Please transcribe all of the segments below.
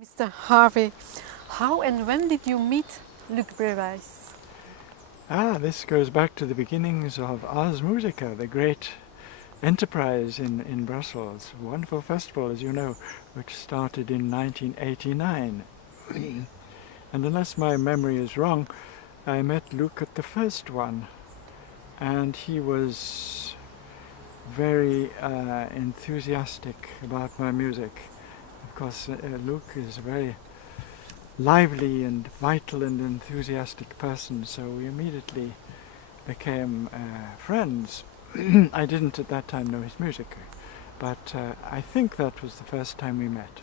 Mr. Harvey, how and when did you meet Luc Brewaeys? This goes back to the beginnings of Ars Musica, the great enterprise in Brussels. A wonderful festival, as you know, which started in 1989. And unless my memory is wrong, I met Luc at the first one, and he was very enthusiastic about my music. Of course, Luc is a very lively and vital and enthusiastic person, so we immediately became friends. I didn't at that time know his music, but I think that was the first time we met.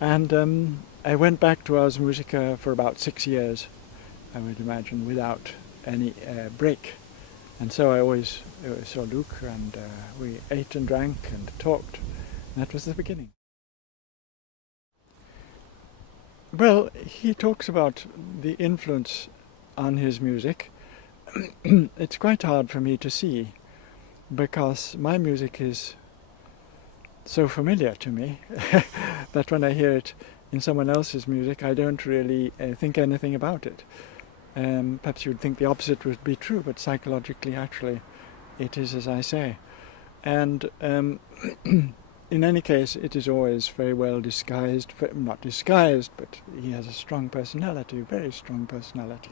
And I went back to Ars Musica for about 6 years, I would imagine, without any break. And so I always saw Luc, and we ate and drank and talked. And that was the beginning. Well, he talks about the influence on his music. It's quite hard for me to see, because my music is so familiar to me that when I hear it in someone else's music, I don't really think anything about it. Perhaps you'd think the opposite would be true, but psychologically, actually, it is as I say. And in any case, it is always very well disguised, not disguised, but he has a strong personality, a very strong personality.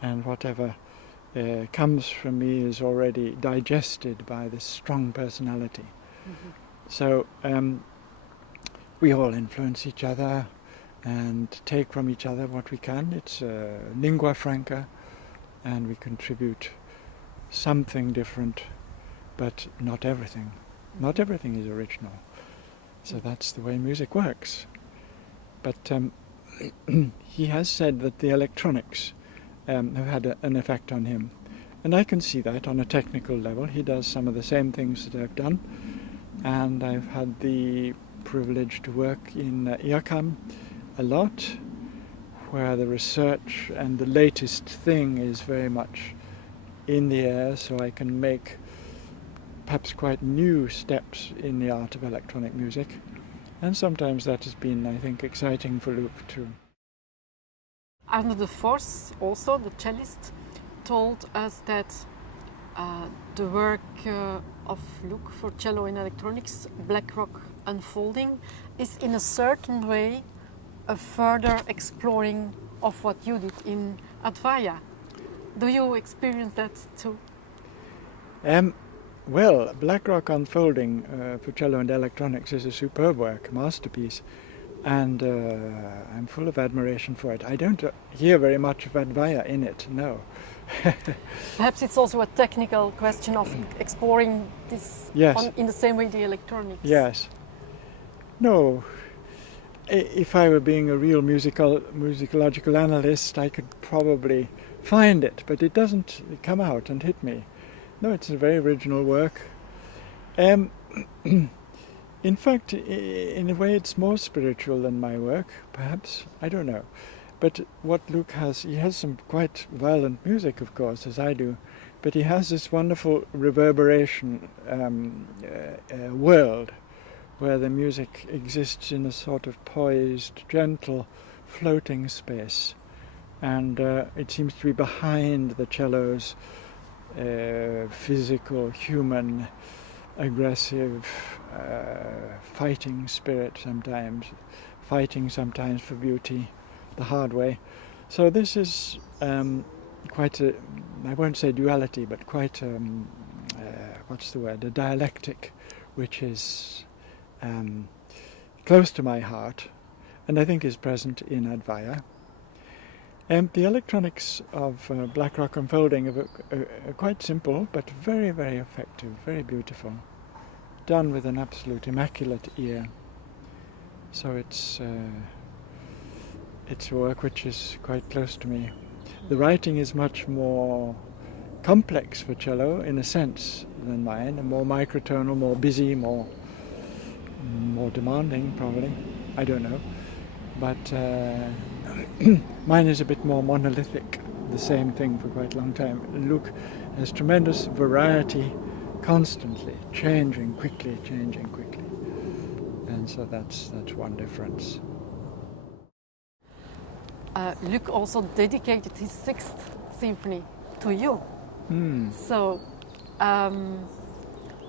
And whatever comes from me is already digested by this strong personality. Mm-hmm. So we all influence each other and take from each other what we can. It's lingua franca, and we contribute something different, but not everything. Not everything is original. So that's the way music works. But he has said that the electronics have had an effect on him. And I can see that on a technical level. He does some of the same things that I've done. And I've had the privilege to work in IRCAM a lot, where the research and the latest thing is very much in the air, so I can make perhaps quite new steps in the art of electronic music. And sometimes that has been, I think, exciting for Luc too. Arno de Vos, also the cellist, told us that the work of Luc for cello and electronics, Black Rock Unfolding, is in a certain way a further exploring of what you did in Advaya. Do you experience that too? Well, Black Rock Unfolding for cello and electronics is a superb work, a masterpiece, and I'm full of admiration for it. I don't hear very much of Advaya in it, no. Perhaps it's also a technical question of exploring this, yes. In the same way the electronics. Yes. No. If I were being a real musicological analyst, I could probably find it, but it doesn't come out and hit me. No, it's a very original work. In fact, in a way it's more spiritual than my work, perhaps. I don't know. But what Luc has, he has some quite violent music, of course, as I do, but he has this wonderful reverberation world where the music exists in a sort of poised, gentle, floating space. And it seems to be behind the cello's physical, human, aggressive, fighting spirit sometimes, fighting sometimes for beauty, the hard way. So this is quite a, I won't say duality, but quite, what's the word, a dialectic, which is close to my heart, and I think is present in Advaya. The electronics of Black Rock Unfolding are quite simple, but very, very effective, very beautiful, done with an absolute immaculate ear. So it's a work which is quite close to me. The writing is much more complex for cello, in a sense, than mine, and more microtonal, more busy, more demanding, probably. I don't know. But mine is a bit more monolithic, the same thing for quite a long time. Luc has tremendous variety, constantly, changing quickly. And so that's one difference. Luc also dedicated his sixth symphony to you. So,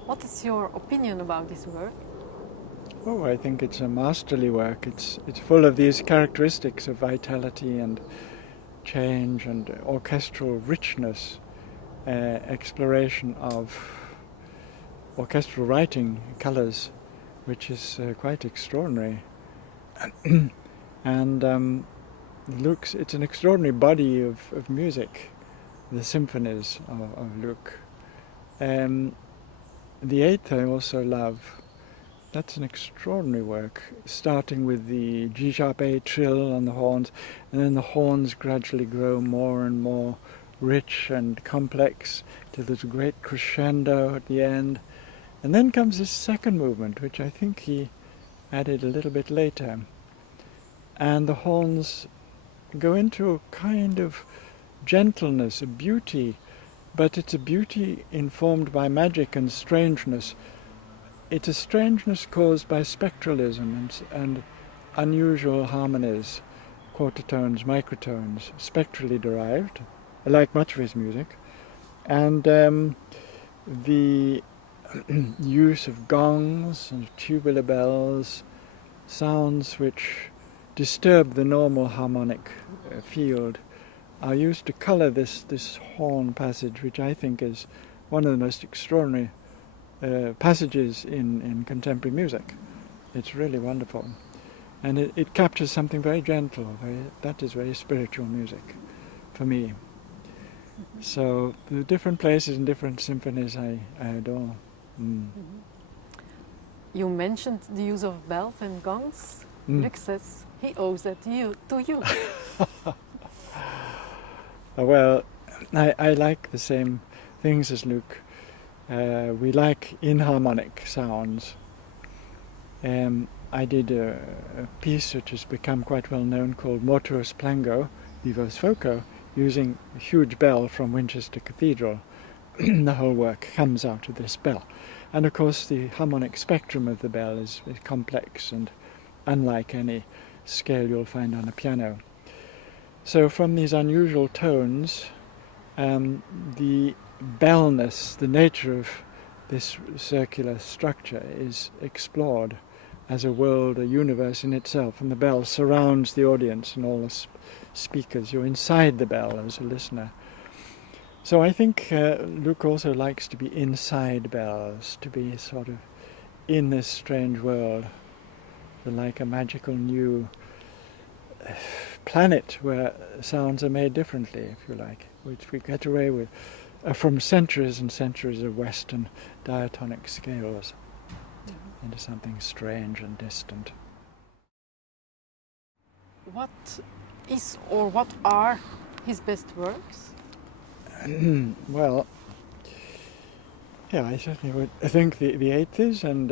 what is your opinion about this work? Oh, I think it's a masterly work. It's full of these characteristics of vitality and change and orchestral richness, exploration of orchestral writing, colours, which is quite extraordinary. And it's an extraordinary body of music, the symphonies of Luc. The eighth I also love. That's an extraordinary work, starting with the G-sharp A trill on the horns, and then the horns gradually grow more and more rich and complex till there's a great crescendo at the end. And then comes this second movement, which I think he added a little bit later. And the horns go into a kind of gentleness, a beauty, but it's a beauty informed by magic and strangeness. It's a strangeness caused by spectralism and unusual harmonies, quartertones, microtones, spectrally derived, like much of his music, and the use of gongs and tubular bells, sounds which disturb the normal harmonic field, are used to colour this horn passage, which I think is one of the most extraordinary passages in contemporary music. It's really wonderful, and it captures something very gentle. That is very spiritual music for me. So the different places and different symphonies I adore. You mentioned the use of bells and gongs. Luc says he owes that to you. Well, I like the same things as Luc. We like inharmonic sounds. I did a piece which has become quite well known called Mortuus Plango, Vivos Foco, using a huge bell from Winchester Cathedral. The whole work comes out of this bell. And of course the harmonic spectrum of the bell is complex and unlike any scale you'll find on a piano. So from these unusual tones, the bellness, the nature of this circular structure is explored as a world, a universe in itself, and the bell surrounds the audience and all the speakers. You're inside the bell as a listener. So I think Luc also likes to be inside bells, to be sort of in this strange world, like a magical new planet where sounds are made differently, if you like, which we get away with from centuries and centuries of Western diatonic scales into something strange and distant. What is or what are his best works? Well, yeah, I certainly would. I think the eighth is, and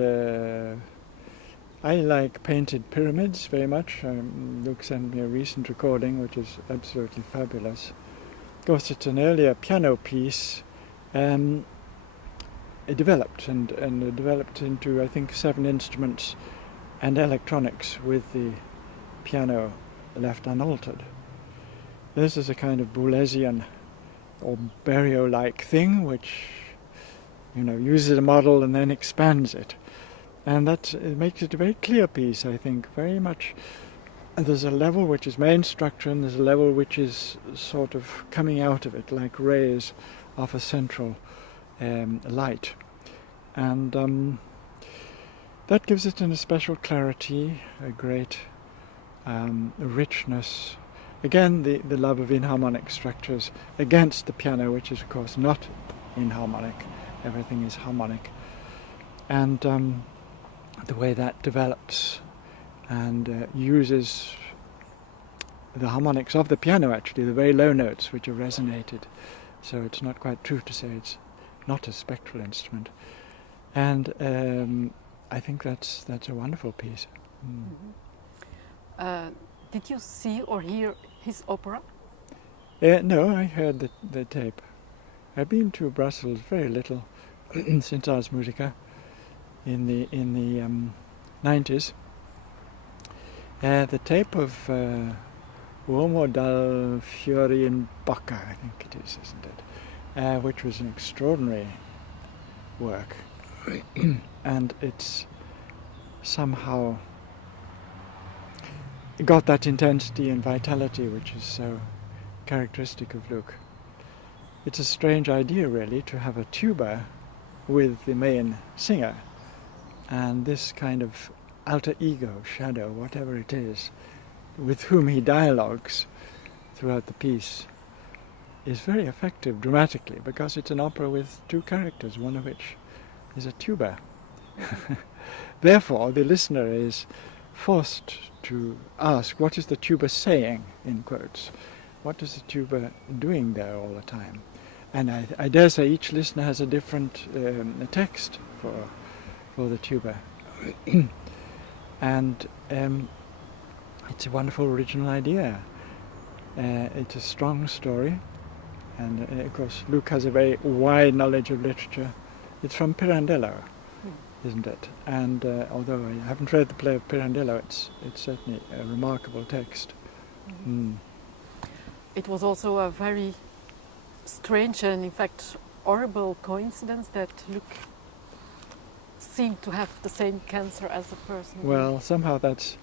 I like painted pyramids very much. Luc sent me a recent recording, which is absolutely fabulous. Of course, it's an earlier piano piece. It developed and developed into, I think, 7 instruments and electronics with the piano left unaltered. This is a kind of Boulesian or Berio-like thing, which uses a model and then expands it. And it makes it a very clear piece, I think, very much. There's a level which is main structure and there's a level which is sort of coming out of it, like rays of a central light. And that gives it a special clarity, a great richness. Again, the love of inharmonic structures against the piano, which is, of course, not inharmonic. Everything is harmonic. And the way that develops and uses the harmonics of the piano, actually, the very low notes which are resonated. So it's not quite true to say it's not a spectral instrument. And I think that's a wonderful piece. Did you see or hear his opera? No, I heard the tape. I've been to Brussels very little since Ars Musica in the 90s. The tape of Uomo dal fiori in bocca, I think it is, isn't it? Which was an extraordinary work. And it's somehow got that intensity and vitality which is so characteristic of Luke. It's a strange idea, really, to have a tuba with the main singer, and this kind of alter ego, shadow, whatever it is, with whom he dialogues throughout the piece, is very effective dramatically, because it's an opera with two characters, one of which is a tuba. Therefore, the listener is forced to ask, what is the tuba saying, in quotes? What is the tuba doing there all the time? And I dare say each listener has a different text for the tuba. And it's a wonderful original idea. It's a strong story, and of course Luke has a very wide knowledge of literature. It's from Pirandello, isn't it? And although I haven't read the play of Pirandello, it's certainly a remarkable text. It was also a very strange and in fact horrible coincidence that Luke seemed to have the same cancer as the person. Well, somehow that's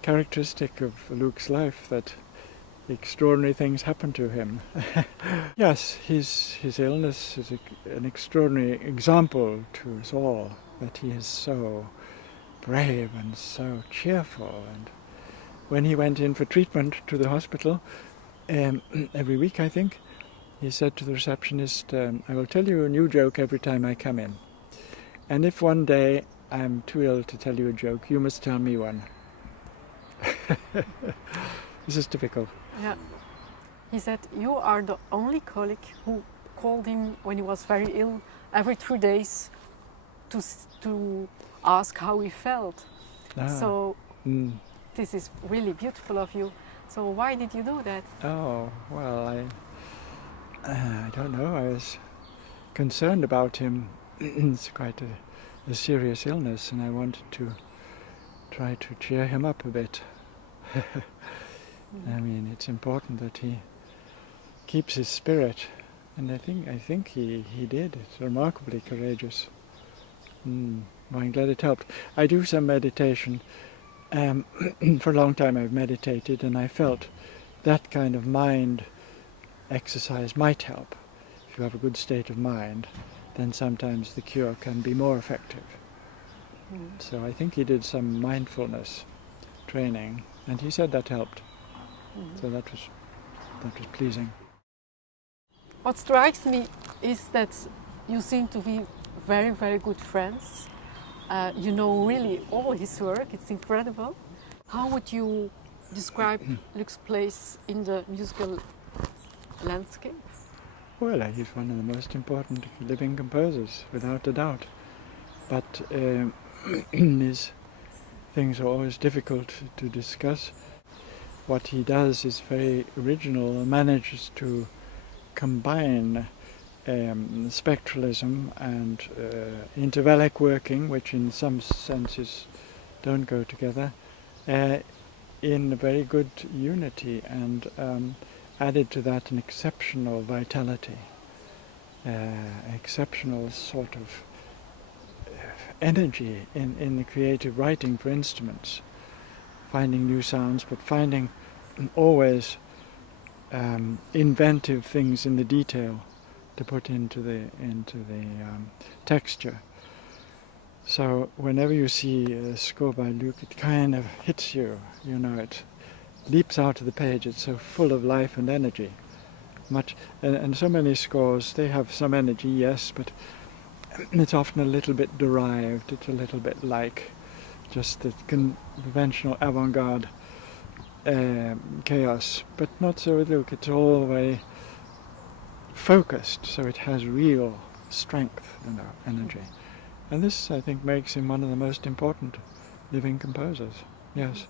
characteristic of Luke's life, that extraordinary things happen to him. Yes, his illness is an extraordinary example to us all, that he is so brave and so cheerful. And when he went in for treatment to the hospital, every week I think, he said to the receptionist, I will tell you a new joke every time I come in. And if one day I'm too ill to tell you a joke, you must tell me one. This is typical. Yeah. He said, you are the only colleague who called him when he was very ill every 3 days to ask how he felt. So this is really beautiful of you. So why did you do that? Oh, well, I don't know. I was concerned about him. It's quite a serious illness, and I wanted to try to cheer him up a bit. I mean, it's important that he keeps his spirit, and I think he did. It's remarkably courageous. Well, I'm glad it helped. I do some meditation. For a long time I've meditated, and I felt that kind of mind exercise might help. If you have a good state of mind, then sometimes the cure can be more effective. So I think he did some mindfulness training, and he said that helped. So that was pleasing. What strikes me is that you seem to be very, very good friends. You know really all his work. It's incredible. How would you describe Luke's place in the musical landscape? Well, he's one of the most important living composers, without a doubt. But his things are always difficult to discuss. What he does is very original and manages to combine spectralism and intervallic working, which in some senses don't go together, in a very good unity, and added to that an exceptional vitality, exceptional sort of energy in the creative writing for instruments, finding new sounds, but finding always inventive things in the detail to put into the texture. So whenever you see a score by Luke, it kind of hits you, you know, it leaps out of the page. It's so full of life and energy. And so many scores, they have some energy, yes, but it's often a little bit derived. It's a little bit like just the conventional avant-garde chaos, but not so with Luke. It's all very focused, so it has real strength and energy. And this, I think, makes him one of the most important living composers. Yes.